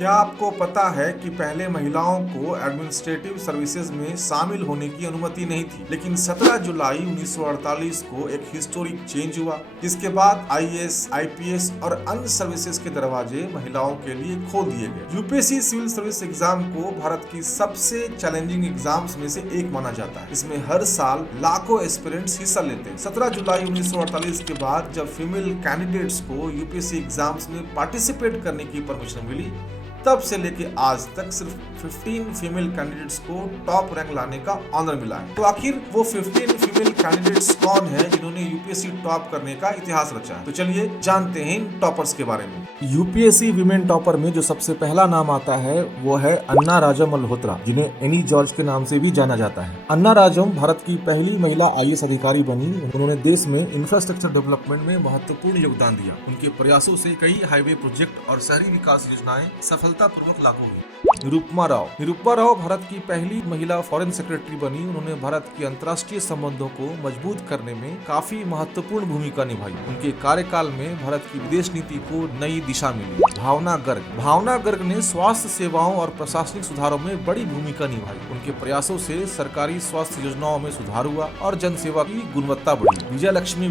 क्या आपको पता है कि पहले महिलाओं को एडमिनिस्ट्रेटिव सर्विसेज में शामिल होने की अनुमति नहीं थी, लेकिन 17 जुलाई 1948 को एक हिस्टोरिक चेंज हुआ, जिसके बाद आईएएस, आईपीएस और अन्य सर्विसेज के दरवाजे महिलाओं के लिए खोल दिए गए। यूपीएससी सिविल सर्विस एग्जाम को भारत की सबसे चैलेंजिंग एग्जाम्स में से एक माना जाता है। इसमें हर साल लाखों एस्पिरेंट्स हिस्सा लेते हैं। 17 जुलाई 1948 के बाद जब फीमेल कैंडिडेट्स को यूपीएससी एग्जाम्स में पार्टिसिपेट करने की परमिशन मिली, तब से लेके आज तक सिर्फ 15 फीमेल कैंडिडेट्स को टॉप रैंक लाने का ऑनर मिला है। तो आखिर वो 15 फीमेल कैंडिडेट्स कौन है जिन्होंने यूपीएससी टॉप करने का इतिहास रचा है? तो चलिए जानते हैं इन टॉपर्स के बारे में। यूपीएससी वीमेन टॉपर में जो सबसे पहला नाम आता है वो है अन्ना राजम मल्होत्रा, जिन्हें एनी जॉर्ज के नाम से भी जाना जाता है। अन्ना राजम भारत की पहली महिला आईएएस अधिकारी बनी। उन्होंने देश में इंफ्रास्ट्रक्चर डेवलपमेंट में महत्वपूर्ण योगदान दिया। उनके प्रयासों से कई हाईवे प्रोजेक्ट और शहरी विकास योजनाएं सफलतापूर्वक लागू हुई। निरुपमा राव भारत की पहली महिला फॉरेन सेक्रेटरी बनी। उन्होंने भारत के अंतर्राष्ट्रीय संबंधों को मजबूत करने में काफी महत्वपूर्ण भूमिका निभाई। उनके कार्यकाल में भारत की विदेश नीति को नई दिशा मिली। भावना गर्ग ने स्वास्थ्य सेवाओं और प्रशासनिक सुधारों में बड़ी भूमिका निभाई। उनके प्रयासों से सरकारी स्वास्थ्य योजनाओं में सुधार हुआ और जनसेवा की गुणवत्ता बढ़ी। विजय लक्ष्मी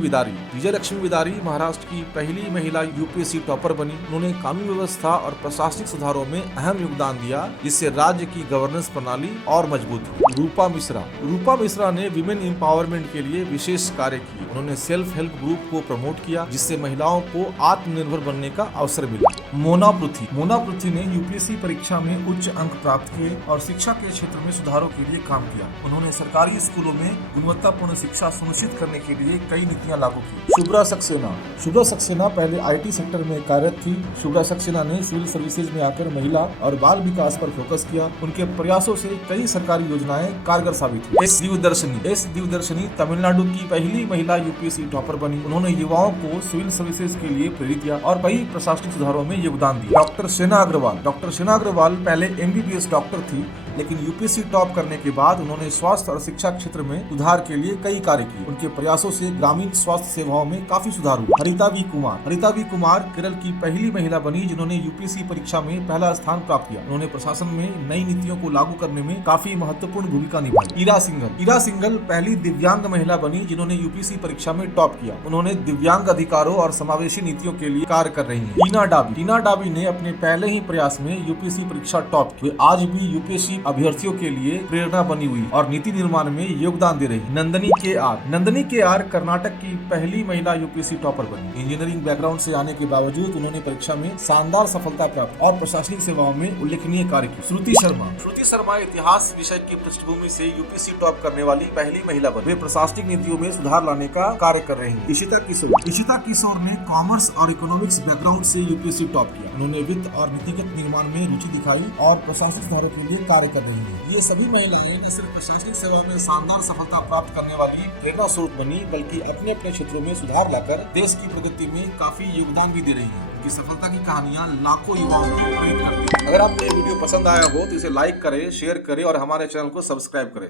विदारी महाराष्ट्र की पहली महिला यूपीएससी टॉपर बनी। उन्होंने कानून व्यवस्था और प्रशासनिक सुधारों में अहम योगदान दिया, जिससे राज्य की गवर्नेंस प्रणाली और मजबूत हुई। रूपा मिश्रा ने विमेन एम्पावरमेंट के लिए विशेष कार्य किए। उन्होंने सेल्फ हेल्प ग्रुप को प्रमोट किया, जिससे महिलाओं को आत्मनिर्भर बनने का अवसर मिला। मोना पृथ्वी ने यूपीएससी परीक्षा में उच्च अंक प्राप्त किए और शिक्षा के क्षेत्र में सुधारों के लिए काम किया। उन्होंने सरकारी स्कूलों में गुणवत्तापूर्ण शिक्षा सुनिश्चित करने के लिए कई नीतियां लागू की। शुभ्रा सक्सेना पहले आईटी सेक्टर में कार्यरत थी। शुभ्रा सक्सेना ने सिविल सर्विसेज में आकर महिला और बाल विकास पर फोकस किया। उनके प्रयासों से कई सरकारी योजनाएं कारगर साबित हुई। एस दिवदर्शनी तमिलनाडु की पहली महिला यूपीएससी टॉपर बनी। उन्होंने युवाओं को सिविल सर्विसेज के लिए प्रेरित किया और कई प्रशासनिक सुधारों में योगदान दिया। डॉक्टर सेना अग्रवाल पहले एमबीबीएस डॉक्टर थी, लेकिन यूपीएससी टॉप करने के बाद उन्होंने स्वास्थ्य और शिक्षा क्षेत्र में सुधार के लिए कई कार्य किए। उनके प्रयासों से ग्रामीण स्वास्थ्य सेवाओं में काफी सुधार हुआ। हरिता वी कुमार केरल की पहली महिला बनी, जिन्होंने यूपीएससी परीक्षा में पहला स्थान प्राप्त किया। उन्होंने प्रशासन में नई नीतियों को लागू करने में काफी महत्वपूर्ण भूमिका निभाई। ईरा सिंघल पहली दिव्यांग महिला बनी, जिन्होंने यूपीएससी परीक्षा में टॉप किया। उन्होंने दिव्यांग अधिकारों और समावेशी नीतियों के लिए कार्य कर रही है। टीना डाबी ने अपने पहले ही प्रयास में यूपीएससी परीक्षा टॉप की। आज भी यूपीएससी अभ्यर्थियों के लिए प्रेरणा बनी हुई और नीति निर्माण में योगदान दे रही। नंदनी के आर कर्नाटक की पहली महिला यूपीएससी टॉपर बनी। इंजीनियरिंग बैकग्राउंड से आने के बावजूद उन्होंने परीक्षा में शानदार सफलता प्राप्त और प्रशासनिक सेवाओं में उल्लेखनीय कार्य किया। श्रुति शर्मा इतिहास विषय की पृष्ठभूमि से यूपीएससी टॉप करने वाली पहली महिला बनी। वे प्रशासनिक नीतियों में सुधार लाने का कार्य कर रही हैं। इशिता किशोर ने कॉमर्स और इकोनॉमिक्स बैकग्राउंड से यूपीएससी टॉप किया। उन्होंने वित्त और नीतिगत निर्माण में रुचि दिखाई और प्रशासनिक सुधारों के लिए कार्य कर रही है। ये सभी महिलाएं न सिर्फ प्रशासनिक सेवा में शानदार सफलता प्राप्त करने वाली प्रेरणा स्रोत बनी, बल्कि अपने अपने क्षेत्रों में सुधार लाकर देश की प्रगति में काफी योगदान भी दे रही है। उनकी सफलता की कहानियां लाखों युवाओं को प्रेरित करती है। अगर आपको ये वीडियो पसंद आया हो तो इसे लाइक करें, शेयर करें और हमारे चैनल को सब्सक्राइब करें।